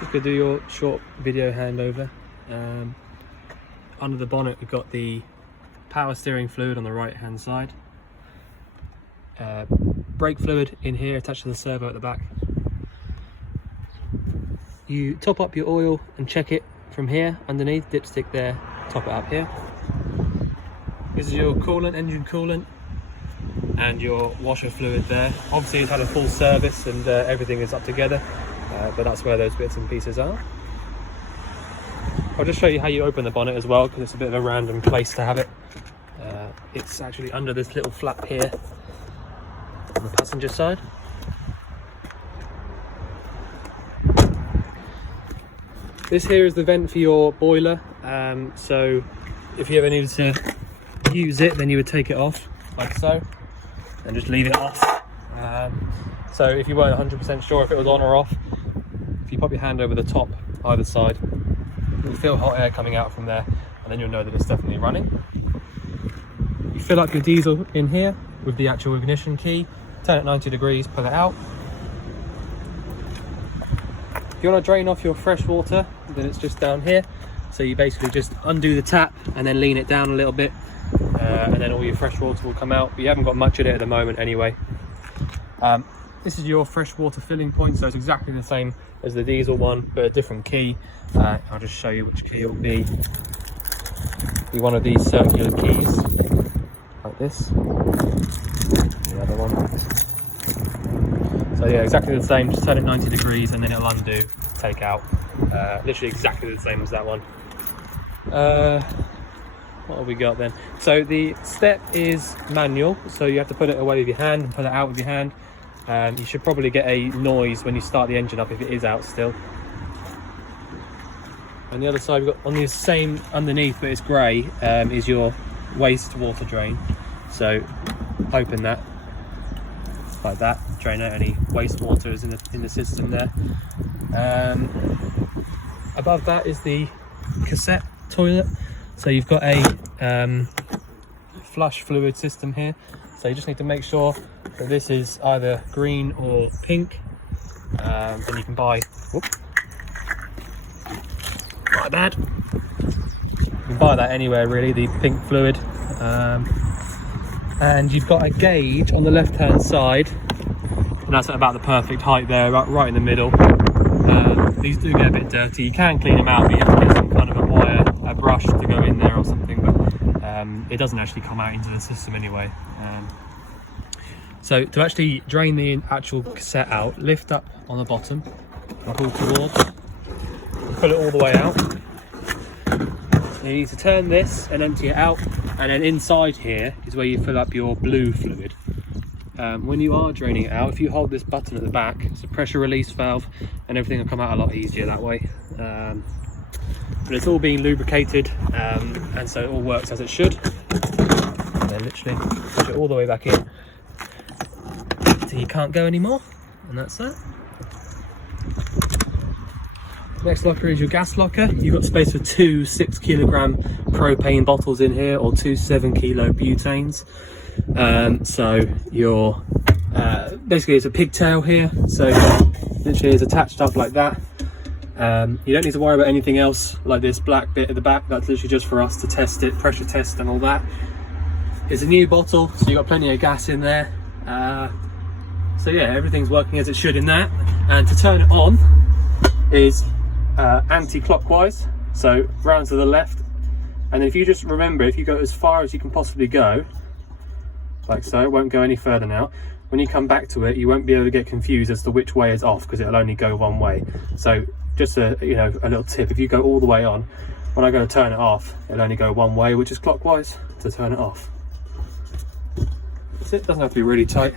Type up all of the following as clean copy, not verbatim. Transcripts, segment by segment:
Just gonna do your short video handover. Under the bonnet we've got the power steering fluid on the right hand side, brake fluid in here attached to the servo at the back. You top up your oil and check it from here underneath, dipstick there, top it up here. This is your coolant, engine coolant, and your washer fluid there. Obviously it's had a full service and everything is up together, but that's where those bits and pieces are. I'll just show you how you open the bonnet as well, because it's a bit of a random place to have it. It's actually under this little flap here on the passenger side. This here is the vent for your boiler, so if you ever needed to use it, then you would take it off like so and just leave it off. So if you weren't 100% sure if it was on or off, if you pop your hand over the top either side, you'll feel hot air coming out from there, and then you'll know that it's definitely running. You fill up your diesel in here with the actual ignition key, turn it 90 degrees, pull it out. If you want to drain off your fresh water, then it's just down here. So you basically just undo the tap and then lean it down a little bit, and then all your fresh water will come out. But you haven't got much of it at the moment anyway. This is your fresh water filling point, so it's exactly the same as the diesel one, but a different key. I'll just show you which key it will be. Be one of these circular keys, like this. The other one. So yeah, exactly the same, just turn it 90 degrees and then it'll undo, take out. Literally exactly the same as that one. What have we got then? So the step is manual, so you have to put it away with your hand and pull it out with your hand. You should probably get a noise when you start the engine up if it is out still. On the other side, we've got on the same underneath, but it's grey, is your waste water drain. So open that like that, drain out any waste water is in the system there. Above that is the cassette toilet. So you've got a flush fluid system here. So you just need to make sure that this is either green or pink. Then you can buy, my bad. You can buy that anywhere really, the pink fluid. And you've got a gauge on the left hand side, and that's at about the perfect height there, right in the middle. These do get a bit dirty. You can clean them out, but you have to get some kind of a brush to go in there or something, but it doesn't actually come out into the system anyway. So to actually drain the actual cassette out, lift up on the bottom and pull towards, and pull it all the way out. You need to turn this and empty it out, and then inside here is where you fill up your blue fluid. When you are draining it out, if you hold this button at the back, it's a pressure release valve, and everything will come out a lot easier that way. But it's all being lubricated, and so it all works as it should. And then literally push it all the way back in till you can't go anymore, and that's that. Next locker is your gas locker. You've got space for two 6 kilogram propane bottles in here, or two 7 kilo butanes. So your basically it's a pigtail here, so literally it's attached up like that. You don't need to worry about anything else like this black bit at the back. That's literally just for us to test it, pressure test and all that. It's a new bottle, so you've got plenty of gas in there. So yeah, everything's working as it should in that. And to turn it on is anti-clockwise, so round to the left. And if you just remember, if you go as far as you can possibly go, like so, it won't go any further now. When you come back to it, you won't be able to get confused as to which way is off, because it'll only go one way. So just a little tip: if you go all the way on, when I go to turn it off, it'll only go one way, which is clockwise, to turn it off. That's it. Doesn't have to be really tight.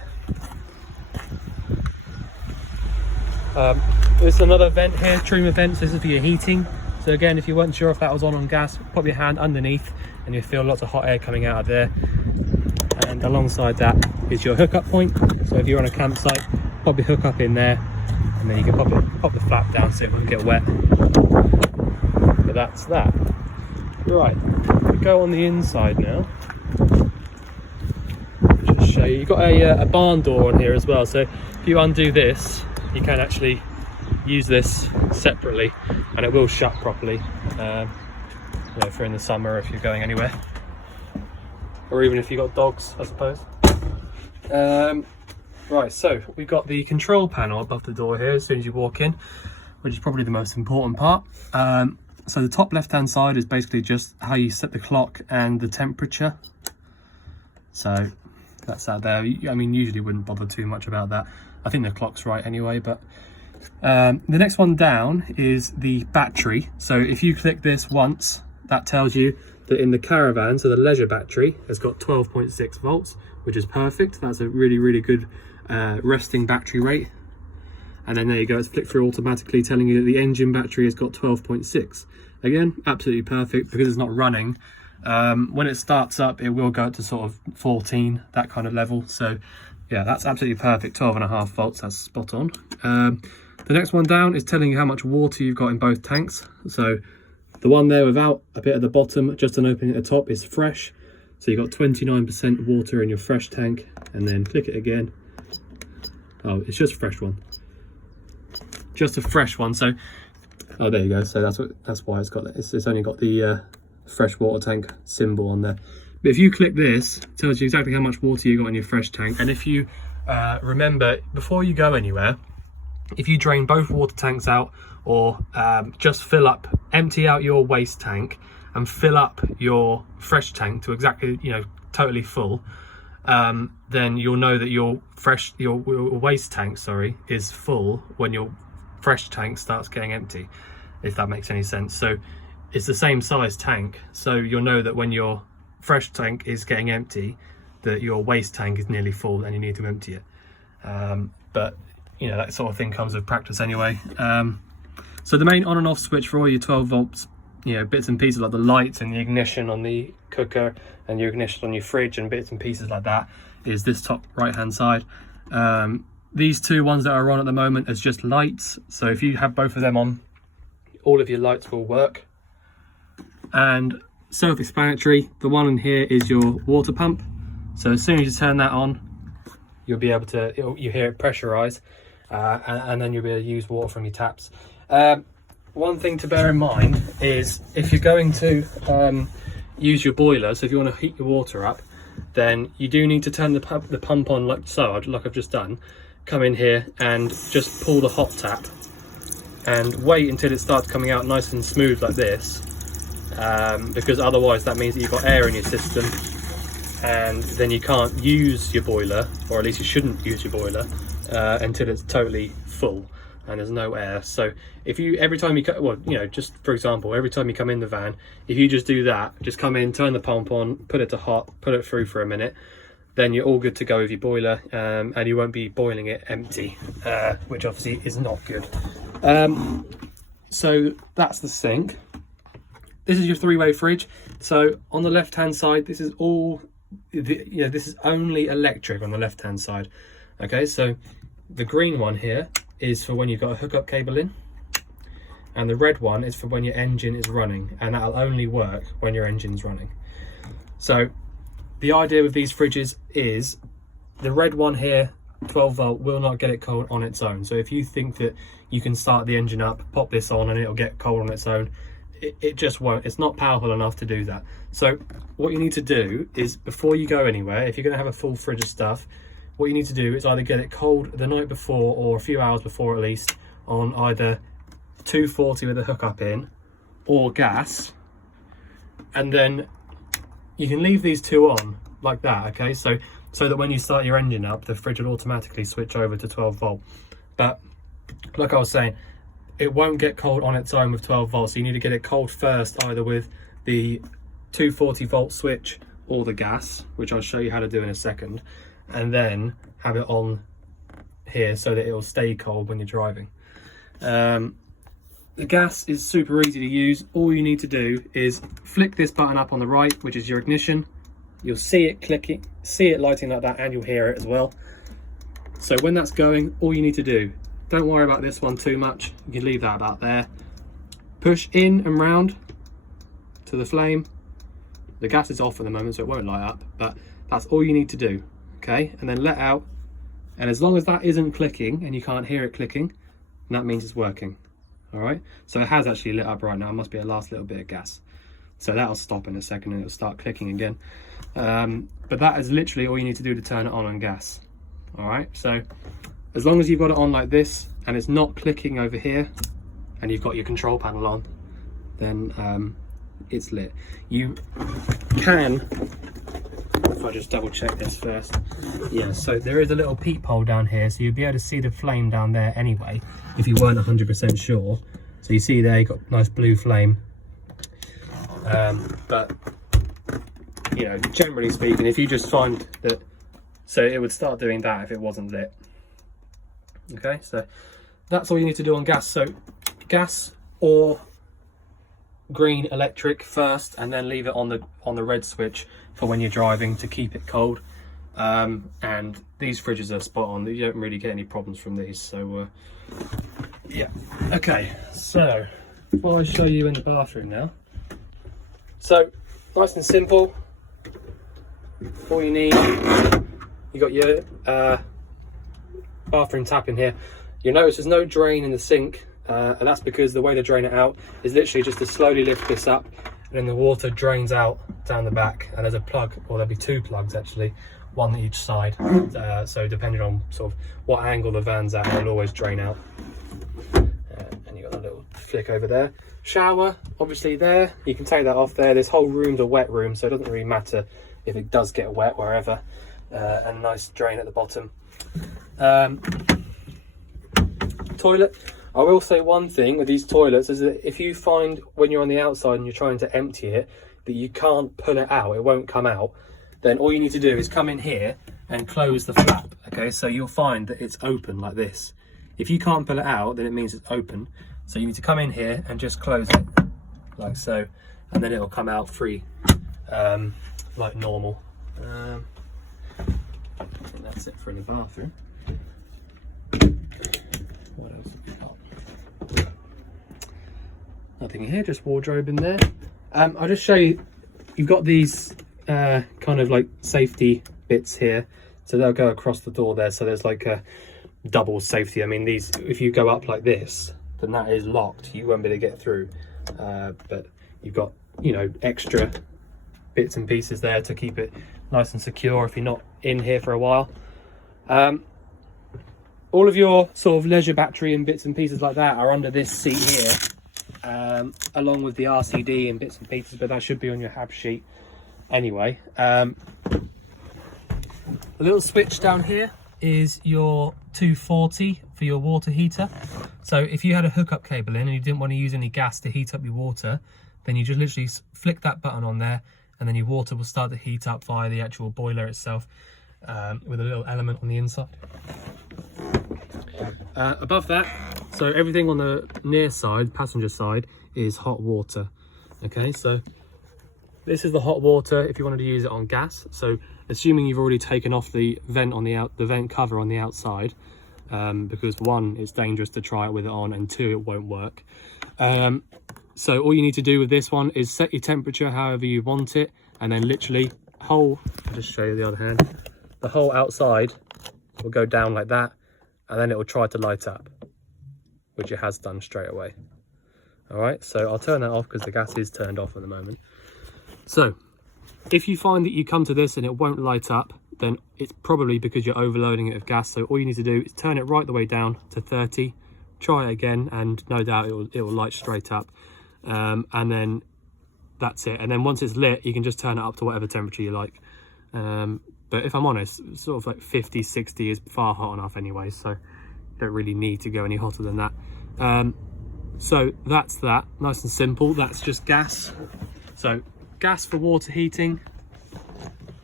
There's another vent here, trim vent. So this is for your heating. So again, if you weren't sure if that was on gas, pop your hand underneath and you'll feel lots of hot air coming out of there. And alongside that is your hookup point. So if you're on a campsite, pop your hookup in there, and then you can pop the flap down so it won't get wet. But that's that. Right, we go on the inside now. Just show you. You've got a barn door on here as well. So if you undo this, you can actually use this separately and it will shut properly, you know, if you're in the summer, if you're going anywhere, or even if you've got dogs, I suppose. Right, so we've got the control panel above the door here as soon as you walk in, which is probably the most important part. So the top left hand side is basically just how you set the clock and the temperature. So that's that there. I mean, usually wouldn't bother too much about that. I think the clock's right anyway, but the next one down is the battery. So if you click this once, that tells you that in the Caravan, so the leisure battery has got 12.6 volts, which is perfect. That's a really, really good resting battery rate. And then there you go, it's flicked through automatically telling you that the engine battery has got 12.6. Again, absolutely perfect because it's not running. When it starts up, it will go up to sort of 14, that kind of level. So yeah, that's absolutely perfect. 12.5 volts, that's spot on. The next one down is telling you how much water you've got in both tanks. So the one there without a bit at the bottom, just an opening at the top, is fresh. So you've got 29% water in your fresh tank, and then click it again. Oh, it's just a fresh one. Just a fresh one. So, oh, there you go. So that's why it's got that. It's only got the fresh water tank symbol on there. But if you click this, it tells you exactly how much water you got in your fresh tank. And if you remember, before you go anywhere, if you drain both water tanks out, or just empty out your waste tank and fill up your fresh tank to exactly, you know, totally full, then you'll know that your waste tank, sorry, is full when your fresh tank starts getting empty, if that makes any sense. So it's the same size tank, so you'll know that when your fresh tank is getting empty, that your waste tank is nearly full and you need to empty it. But you know, that sort of thing comes with practice anyway. So the main on and off switch for all your 12 volts, you know, bits and pieces like the lights and the ignition on the cooker and your ignition on your fridge and bits and pieces like that, is this top right hand side. These two ones that are on at the moment is just lights. So if you have both of them on, all of your lights will work. And self-explanatory, the one in here is your water pump. So as soon as you turn that on, you'll be able to, you hear it pressurize, and then you'll be able to use water from your taps. One thing to bear in mind is if you're going to use your boiler, so if you want to heat your water up, then you do need to turn the pump on like so, like I've just done. Come in here and just pull the hot tap and wait until it starts coming out nice and smooth like this, because otherwise that means that you've got air in your system, and then you can't use your boiler, or at least you shouldn't use your boiler until it's totally full and there's no air. So if you, every time you, well, you know, just for example, every time you come in the van, if you just do that, just come in, turn the pump on, put it to hot, put it through for a minute, then you're all good to go with your boiler, and you won't be boiling it empty, which obviously is not good. So that's the sink. This is your three-way fridge. So on the left-hand side, this is all, this is only electric on the left-hand side. Okay, so the green one here is for when you've got a hookup cable in, and the red one is for when your engine is running, and that'll only work when your engine's running. So the idea with these fridges is the red one here, 12 volt, will not get it cold on its own. So if you think that you can start the engine up, pop this on and it'll get cold on its own, it just won't. It's not powerful enough to do that. So what you need to do is, before you go anywhere, if you're going to have a full fridge of stuff, what you need to do is either get it cold the night before, or a few hours before at least, on either 240 with a hookup in or gas, and then you can leave these two on like that, okay, so that when you start your engine up, the fridge will automatically switch over to 12 volt. But like I was saying, it won't get cold on its own with 12 volts, so you need to get it cold first, either with the 240 volt switch or the gas, which I'll show you how to do in a second, and then have it on here so that it will stay cold when you're driving. The gas is super easy to use. All you need to do is flick this button up on the right, which is your ignition. You'll see it clicking, see it lighting like that, and you'll hear it as well. So when that's going, all you need to do, don't worry about this one too much, you can leave that about there. Push in and round to the flame. The gas is off at the moment, so it won't light up, but that's all you need to do, okay? And then let out, and as long as that isn't clicking and you can't hear it clicking, and that means it's working. All right, so it has actually lit up right now. It must be a last little bit of gas. So that'll stop in a second and it'll start clicking again. But that is literally all you need to do to turn it on gas. All right, so as long as you've got it on like this and it's not clicking over here and you've got your control panel on, then it's lit. You can, if I just double check this first, yeah, so there is a little peephole down here, so you'll be able to see the flame down there anyway if you weren't 100% sure. So you see there, you've got a nice blue flame. But you know, generally speaking, if you just find that, so it would start doing that if it wasn't lit. Okay, so that's all you need to do on gas. So gas or green electric first, and then leave it on the red switch for when you're driving to keep it cold. And these fridges are spot on. You don't really get any problems from these. So yeah. Okay, so well, I'll show you in the bathroom now. So nice and simple. All you need, you got your bathroom tap in here. You'll notice there's no drain in the sink, and that's because the way to drain it out is literally just to slowly lift this up, and then the water drains out down the back, and there's a plug, or there'll be two plugs actually, one each side. So depending on sort of what angle the van's at, it'll always drain out. And you got a little flick over there. Shower, obviously there, you can take that off there. This whole room's a wet room, so it doesn't really matter if it does get wet wherever. And a nice drain at the bottom. Toilet, I will say one thing with these toilets is that if you find when you're on the outside and you're trying to empty it that you can't pull it out, it won't come out, then all you need to do is come in here and close the flap. Okay, so you'll find that it's open like this. If you can't pull it out, then it means it's open. So you need to come in here and just close it like so, and then it'll come out free, like normal. I think that's it for the bathroom. What else have we got? Nothing in here, just wardrobe in there. I'll just show you, you've got these kind of like safety bits here, so they'll go across the door there, so there's like a double safety. I mean, these, if you go up like this, then that is locked, you won't be able to get through, but you've got, you know, extra bits and pieces there to keep it nice and secure if you're not in here for a while. All of your sort of leisure battery and bits and pieces like that are under this seat here, along with the RCD and bits and pieces, but that should be on your hab sheet anyway. The little switch down here is your 240 for your water heater. So if you had a hookup cable in and you didn't want to use any gas to heat up your water, then you just literally flick that button on there, and then your water will start to heat up via the actual boiler itself, with a little element on the inside. Above that, so everything on the near side, passenger side, is hot water. Okay, so this is the hot water if you wanted to use it on gas. So assuming you've already taken off the vent on the vent cover on the outside, because one, it's dangerous to try it with it on, and two, it won't work. So all you need to do with this one is set your temperature however you want it, and then literally I'll just show you the other hand, the whole outside will go down like that, and then it will try to light up, which it has done straight away. All right, so I'll turn that off because the gas is turned off at the moment. So if you find that you come to this and it won't light up, then it's probably because you're overloading it with gas. So all you need to do is turn it right the way down to 30, try it again, and no doubt it will light straight up. And then that's it. And then once it's lit, you can just turn it up to whatever temperature you like. But if I'm honest, sort of like 50, 60 is far hot enough anyway, so you don't really need to go any hotter than that. So that's that, nice and simple. That's just gas. So gas for water heating,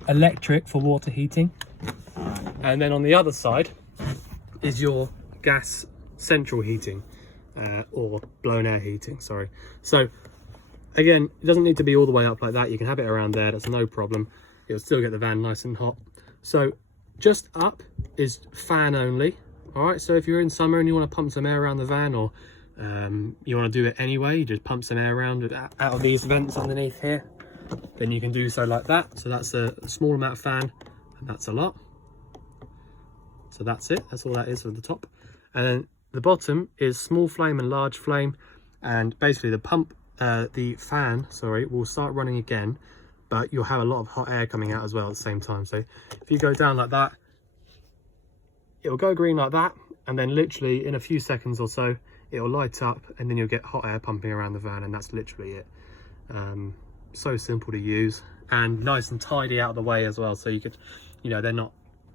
electric for water heating, and then on the other side is your gas central heating, or blown air heating, sorry. So again, it doesn't need to be all the way up like that. You can have it around there, that's no problem. It'll still get the van nice and hot. So just up is fan only. All right, so if you're in summer and you want to pump some air around the van, or you want to do it anyway, you just pump some air around out of these vents underneath here, then you can do so like that. So that's a small amount of fan, and that's a lot. So that's it, that's all that is for the top. And then the bottom is small flame and large flame, and basically the fan, sorry, will start running again, but you'll have a lot of hot air coming out as well at the same time. So if you go down like that, it'll go green like that, and then literally in a few seconds or so it'll light up, and then you'll get hot air pumping around the van, and that's literally it. So simple to use and nice and tidy out of the way as well, so you could, you know, they're not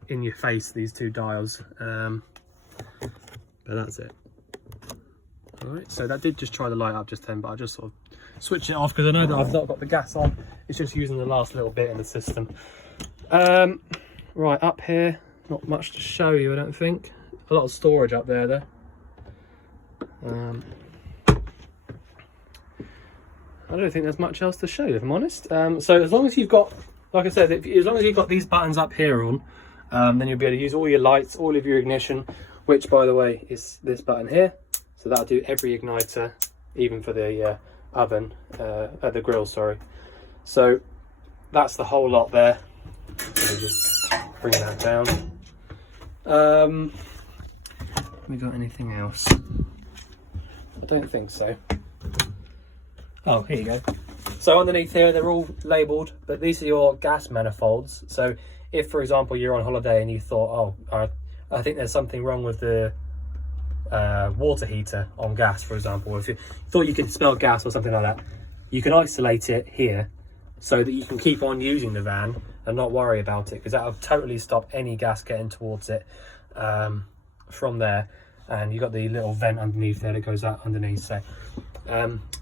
in your face, these two dials. But that's it. All right, so that did just try the light up just then, but I just sort of switched it off because I know that I've not got the gas on. It's just using the last little bit in the system. Right, up here, not much to show you, I don't think. A lot of storage up there though. I don't think there's much else to show you, if I'm honest. So as long as you've got, like I said, as long as you've got these buttons up here on, then you'll be able to use all your lights, all of your ignition, which by the way is this button here. So that'll do every igniter, even for the oven, the grill, sorry. So that's the whole lot there. Let me just bring that down. We got anything else? I don't think so. Oh, here you go. So underneath here, they're all labelled, but these are your gas manifolds. So if, for example, you're on holiday and you thought, oh, I think there's something wrong with the water heater on gas, for example, if you thought you could smell gas or something like that, you can isolate it here so that you can keep on using the van and not worry about it, because that'll totally stop any gas getting towards it from there. And you've got the little vent underneath there that goes out underneath. So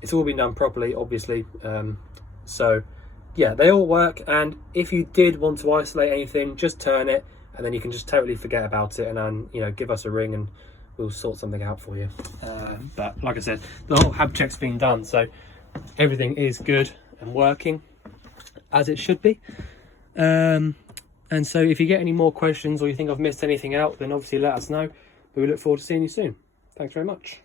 it's all been done properly, obviously. So yeah, they all work, and if you did want to isolate anything, just turn it, and then you can just totally forget about it, and then, you know, give us a ring and we'll sort something out for you. But like I said, the whole hab check's been done, so everything is good and working as it should be. And so if you get any more questions or you think I've missed anything out, then obviously let us know. But we look forward to seeing you soon. Thanks very much.